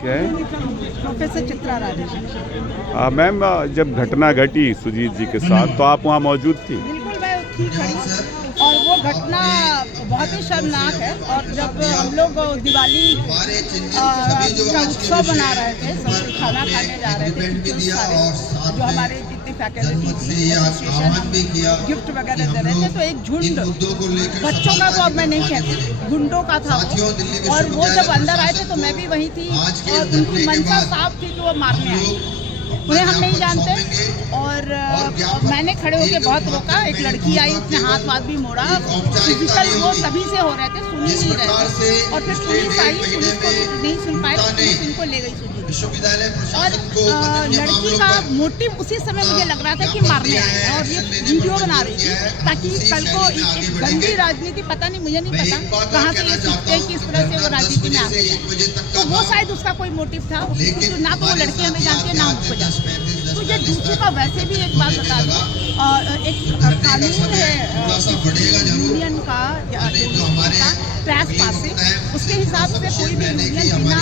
क्या है? Professor Chitra Rajesh. Ma'am, जब घटना घटी सुजीत जी के साथ तो आप वहाँ मौजूद थी? बिल्कुल मैं थी खड़ी, और वो घटना बहुत ही शर्मनाक है। और जब हम लोग दिवाली का उत्सव मना रहे थे, सब खाना खाने जा रहे थे, टीचर्स सारे जो हमारे जितनी फैकल्टी थी, एसोसिएशन गिफ्ट वगैरह दे रहे थे, तो एक झुंड बच्चों का, तो अब मैं नहीं कहती, गुंडों का था वो। और वो जब अंदर आए थे तो मैं भी वहीं थी, और उनकी मंशा साफ थी कि वो मारने आए। उन्हें हम नहीं जानते, और मैंने खड़े होकर बहुत रोका। एक लड़की आई, उसने हाथ वाथ भी मोड़ा, फिजिकल वो तभी से हो रहे थे, सुन ही नहीं रहे थे। और फिर पुलिस आई, पुलिस को नहीं सुन पाए, पुलिस इनको ले गई सुजीत। और लड़की का मोटिव उसी समय मुझे लग रहा था कि मारने आए हैं, और ये वीडियो बना रही थी ताकि कल को एक गंदी राजनीति, पता नहीं, मुझे नहीं पता कहाँ से ये सीखते हैं कि इस तरह से वो राजनीति में आते हैं। तो वो शायद उसका कोई मोटिव था, ना तो वो लड़की हमें जानती है, ना हमको जानती है। तो ये दूसरी का वैसे भी एक बात बता दूँ, एक कानून है यूनियन का ट्रैश पासिंग, उसके हिसाब से कोई भी यूनियन बिना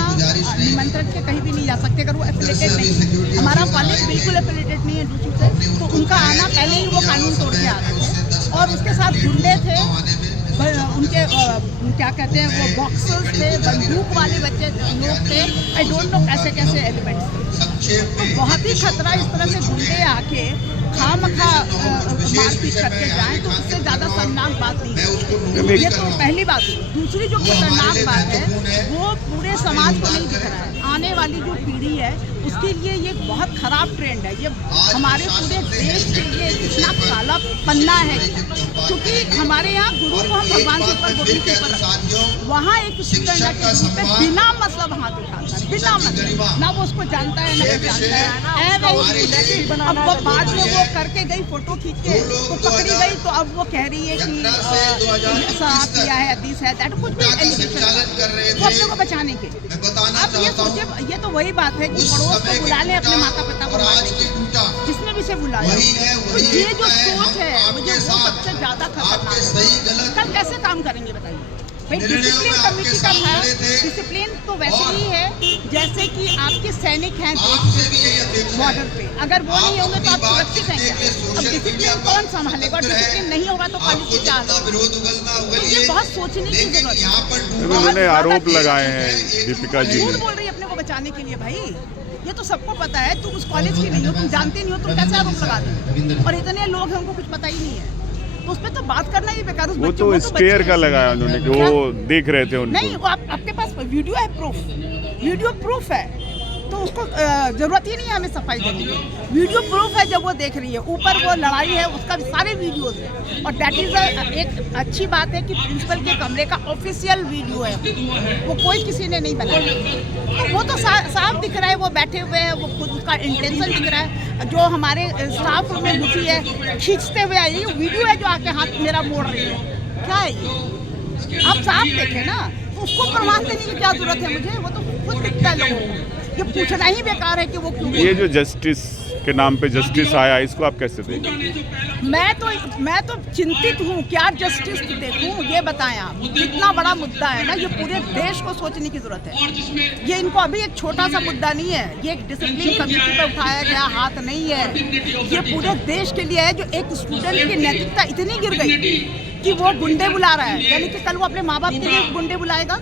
निमंत्रण के कहीं भी नहीं जा सकते अगर वो एफिलेटेड नहीं। हमारा कॉलेज बिल्कुल एफिलेटेड नहीं है दूसरी से, तो उनका आना पहले ही वो कानून तोड़ के आ रहे थे। और उसके साथ गुंडे थे, उनके क्या कहते हैं, वो बॉक्सर्स थे, बंदूक वाले बच्चे लोग थे, आई डोंट नो कैसे कैसे एलिमेंट्स थे। तो बहुत ही खतरा, इस तरह से गुंडे आके खामखा मारपीट करके जाएं, तो उससे ज़्यादा शर्मनाक बात नहीं है। ये तो पहली बात। दूसरी जो खतरनाक बात है, वो पूरे समाज को नहीं दिख रहा है। आने वाली जो पीढ़ी है उसके लिए ये बहुत खराब ट्रेंड है। ये हमारे पूरे देश के लिए इतना काला पन्ना है, क्योंकि हमारे यहाँ गुरु को हम भगवान के ऊपर, गोविंद के ऊपर, वहाँ एक स्टूडेंट पे बिना मतलब हाथ उठाता है, बिना मतलब, ना वो उसको जानता है, ना वो जानता है। अब वो बाद में वो करके गई, फोटो खींच के तो पकड़ी गई, तो अब वो कह रही है कि ऐसा किया है, दिस है दैट, कुछ भी एलिगेशन वो अपने को बचाने के। आप ये सोचिए, ये तो वही बात है कि पड़ोस को बुला ले अपने माता पिता को मारने के, जिसने भी से बुलाया। तो ये जो सोच है, मुझे वो सबसे ज्यादा खतरनाक है। कल कैसे काम करेंगे बताइए भाई? डिसिप्लिन कमेटी का था, डिसिप्लिन तो वैसे ही है जैसे कि आपके सैनिक हैं बॉर्डर पे, अगर वो नहीं होंगे तो आप सुरक्षित हैं क्या? अब डिसिप्लिन कौन संभालेगा? डिसिप्लिन नहीं होगा तो पुलिस की चाल होगी। तो ये बहुत सोचने की जरूरत है। उन्होंने आरोप लगाए हैं दीपिका जी झूठ ने। बोल रही है अपने को बचाने के लिए भाई, ये तो सबको पता है। तुम उस कॉलेज की नहीं हो, तुम जानती नहीं हो, तुम कैसे आरोप लगा दो? और इतने लोग हैं, उनको कुछ पता ही नहीं है, तो उस पर तो बात करना ही बेकार। वो तो स्टेयर का लगाया उन्होंने कि वो देख रहे थे उनको। नहीं, वो आपके पास वीडियो है, वीडियो प्रूफ है, तो उसको जरूरत ही नहीं है हमें सफाई देने की। वीडियो प्रूफ है, जब वो देख रही है, ऊपर वो लड़ाई है, उसका सारे वीडियोस है। और दैट इज एक अच्छी बात है कि प्रिंसिपल के कमरे का ऑफिशियल वीडियो है, वो कोई किसी ने नहीं बनाया। तो वो तो साफ दिख रहा है, वो बैठे हुए हैं, वो खुद उसका इंटेंशन दिख रहा है। जो हमारे स्टाफ रूम में घुसी है, खींचते हुए आई, वीडियो है जो आके हाथ मेरा मोड़ रही है, क्या है ये? आप साफ देखें ना, तो उसको प्रमाण देने की क्या जरूरत है मुझे? वो तो खुद दिखता है लोगों को। ये पूछना ही बेकार है कि वो क्यों। ये जो जस्टिस के नाम पे जस्टिस आया, इसको आप कैसे देखें? मैं तो चिंतित हूँ, क्या जस्टिस देखूँ ये बताएं आप। कितना बड़ा मुद्दा है ना, ये पूरे देश को सोचने की जरूरत है। ये इनको अभी एक छोटा सा मुद्दा नहीं है, ये एक डिसिप्लिन कमेटी पे उठाया गया हाथ नहीं है, ये पूरे देश के लिए है। जो एक स्टूडेंट की नैतिकता इतनी गिर गई कि वो गुंडे बुला रहा है, यानी कि कल वो अपने माँ बाप के लिए गुंडे बुलाएगा,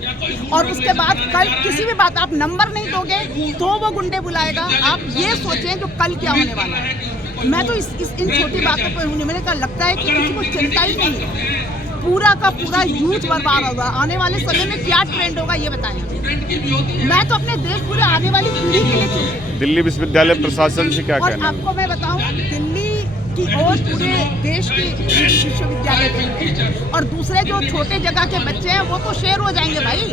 और उसके बाद कल किसी भी बात, आप नंबर नहीं दोगे तो वो गुंडे बुलाएगा। आप ये सोचें जो कल क्या होने वाला है। मैं तो इन छोटी बातों पर हूँ, मेरे को लगता है कि किसी को चिंता ही नहीं है। पूरा का पूरा यूथ बर्बाद होगा। आने वाले समय में क्या ट्रेंड होगा ये बताएं। मैं तो अपने देश, पूरे आने वाली पीढ़ी के लिए चिंतित। दिल्ली विश्वविद्यालय प्रशासन से क्या कहना है? आपको मैं बताऊँ, दिल्ली की और पूरे देश की विश्वविद्यालय और दूसरे जो छोटे जगह के बच्चे हैं वो तो शेर हो जाएंगे भाई।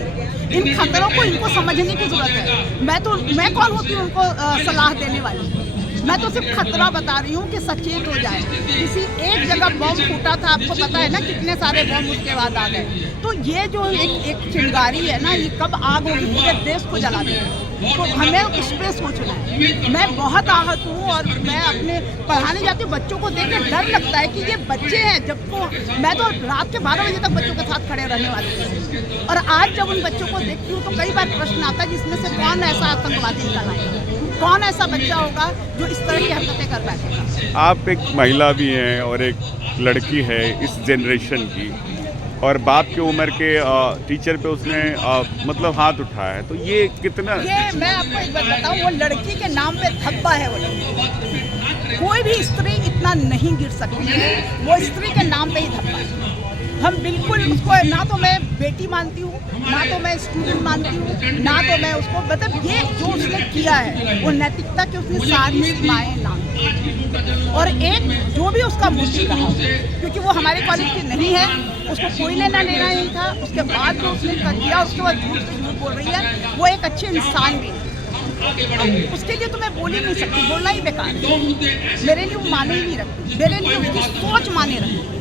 इन खतरों को इनको समझने की जरूरत है। मैं कौन होती हूँ उनको सलाह देने वाली? मैं तो सिर्फ खतरा बता रही हूँ कि सचेत हो जाए। किसी एक जगह बम फूटा था, आपको पता है ना, कितने सारे बम उसके बाद आ गए। तो ये जो एक चिंगारी है ना, ये कब आग होगी पूरे देश को जला देगी। तो हमें उस पर सोचना है। मैं बहुत आहत हूँ और मैं अपने पढ़ाने जाती हूँ, बच्चों को देख के डर लगता है कि ये बच्चे हैं। जब को मैं तो रात के 12 बजे तक बच्चों के साथ खड़े रहने वाले थे, और आज जब उन बच्चों को देखती हूँ तो कई बार प्रश्न आता है कि इसमें से कौन ऐसा आतंकवादी निकल आएगा, कौन ऐसा बच्चा होगा जो इस तरह की हरकतें कर बैठेगा। आप एक महिला भी हैं और एक लड़की है इस जनरेशन की, और बाप की उम्र के टीचर पे उसने मतलब हाथ उठाया है, तो ये कितना, ये मैं आपको एक बात बताऊं, वो लड़की के नाम पे धब्बा है। वो लड़की, कोई भी स्त्री इतना नहीं गिर सकती है, वो स्त्री के नाम पे ही धब्बा है। हम बिल्कुल उसको, ना तो मैं बेटी मानती हूँ, ना तो मैं स्टूडेंट मानती हूँ, ना तो मैं उसको, मतलब ये जो उसने किया है वो नैतिकता की उसने सारी सीमाएं लांघी। और एक जो भी उसका मुझे कहा, क्योंकि वो हमारे कॉलेज की नहीं है, उसको कोई लेना देना नहीं था, उसके बाद जो उसने किया, उसके बाद झूठ से झूठ बोल रही है, वो एक अच्छे इंसान भी है। उसके लिए तो मैं बोल ही नहीं सकती, बोलना ही बेकार है। मेरे लिए वो माने ही नहीं रखती, मेरे लिए उसकी सोच माने रखती।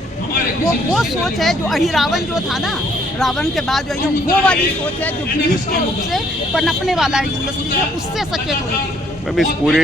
वो सोच है जो अहिरावण जो था ना, रावण के बाद जो वो वाली सोच है जो पुलिस के रूप से पनपने वाला है यूनिवर्सिटी में, उससे सचेत हुई। मैम इस पूरे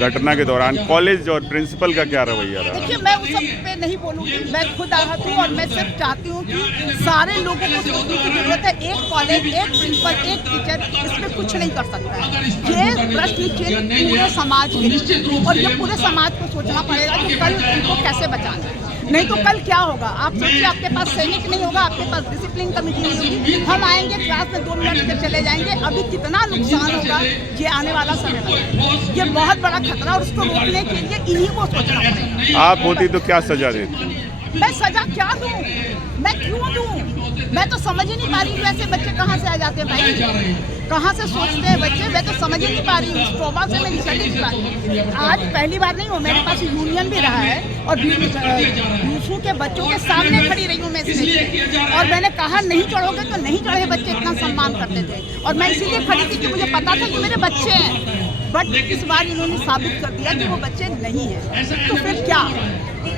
घटना के दौरान कॉलेज और प्रिंसिपल का क्या रवैया रहा? देखिए, मैं उस सब पे नहीं बोलूँगी, मैं खुद आहत हूँ और मैं सिर्फ चाहती हूँ कि सारे लोगों को सोचने की जरूरत है। एक कॉलेज, एक प्रिंसिपल, एक टीचर इसमें कुछ नहीं कर सकता है। ये प्रश्न चिन्ह पूरे समाज के, और ये पूरे समाज को सोचना पड़ेगा कि कल उनको कैसे बचाना है। नहीं तो कल क्या होगा? आप सोचिए, आपके पास सैनिक नहीं होगा, आपके पास डिसिप्लिन कमेटी नहीं होगी, हम आएंगे क्लास में 2 मिनट के चले जाएंगे, अभी कितना नुकसान होगा ये आने वाला समय में। ये बहुत बड़ा खतरा, और उसको रोकने के लिए इन्हीं को सोचना पड़ेगा। आप होती तो क्या सजा देती? मैं सजा क्या दूं? मैं क्यों दूं? मैं तो समझ ही नहीं पा रही हूँ ऐसे बच्चे कहाँ से आ जाते हैं भाई, कहाँ से सोचते हैं बच्चे, मैं तो समझ ही नहीं पा रही हूँ। इस ट्रॉमा से मैं निकल ही नहीं पा रही। आज पहली बार नहीं हो, मेरे पास यूनियन भी रहा है, और दूसरों के बच्चों के सामने खड़ी रही हूँ मैं इसलिए, और मैंने कहा नहीं चढ़ोगे तो नहीं चढ़े। बच्चे इतना सम्मान करते थे, और मैं इसीलिए खड़ी थी कि मुझे पता था कि मेरे बच्चे हैं। बट इस बार इन्होंने साबित कर दिया कि वो बच्चे नहीं हैं, तो फिर क्या?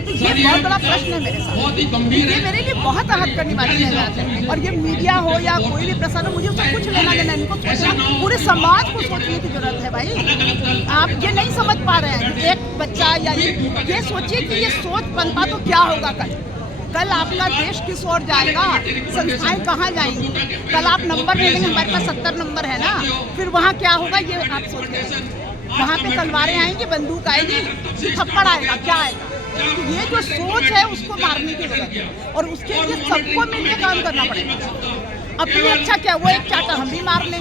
ये बहुत बड़ा प्रश्न है मेरे साथ, ये मेरे लिए बहुत आहत करने वाली बात है। और ये मीडिया हो या कोई भी प्रसारण, मुझे उससे कुछ लेना देना, इनको सोचना, पूरे समाज को सोचने की जरूरत है भाई। आप ये नहीं समझ पा रहे हैं कि एक बच्चा, या ये सोचिए कि ये सोच पनपा तो क्या होगा कल आपका देश किस ओर जाएगा, संस्थाएं कहाँ जाएंगी? कल आप नंबर ले लेंगे, हमारे पास 70 नंबर है ना, फिर वहाँ क्या होगा ये आप सोचिए। वहाँ पे तलवारें आएंगी, बंदूक आएगी, थप्पड़ आएगा, क्या आएगा? तो ये जो सोच है उसको मारने की जरूरत है, और उसके लिए सबको मिलकर काम करना पड़ेगा। अपनी अच्छा क्या, वो एक चाटा हम भी मार लें,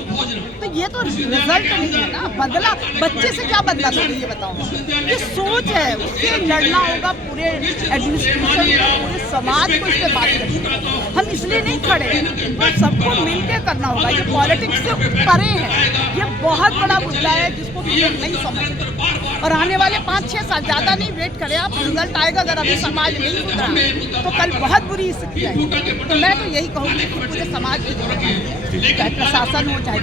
तो ये तो रिजल्ट नहीं है ना। बदला बच्चे से क्या बदला दोगे ये बताओ? ये सोच है, उससे लड़ना होगा। पूरे एडमिनिस्ट्रेशन को, पूरे समाज को इस पर बात करनी। हम इसलिए नहीं खड़े, तो सबको मिलकर करना होगा। ये पॉलिटिक्स से परे है, ये बहुत बड़ा मुद्दा है जिसको लोग नहीं समझते। और आने वाले 5-6 साल, ज़्यादा नहीं वेट करें आप, रिजल्ट आएगा। अगर अभी समाज नहीं सुधरा तो कल बहुत बुरी स्थिति आएगी। तो मैं तो यही कहूँगी कि पूरे समाज की जरूरत है, चाहे प्रशासन हो चाहे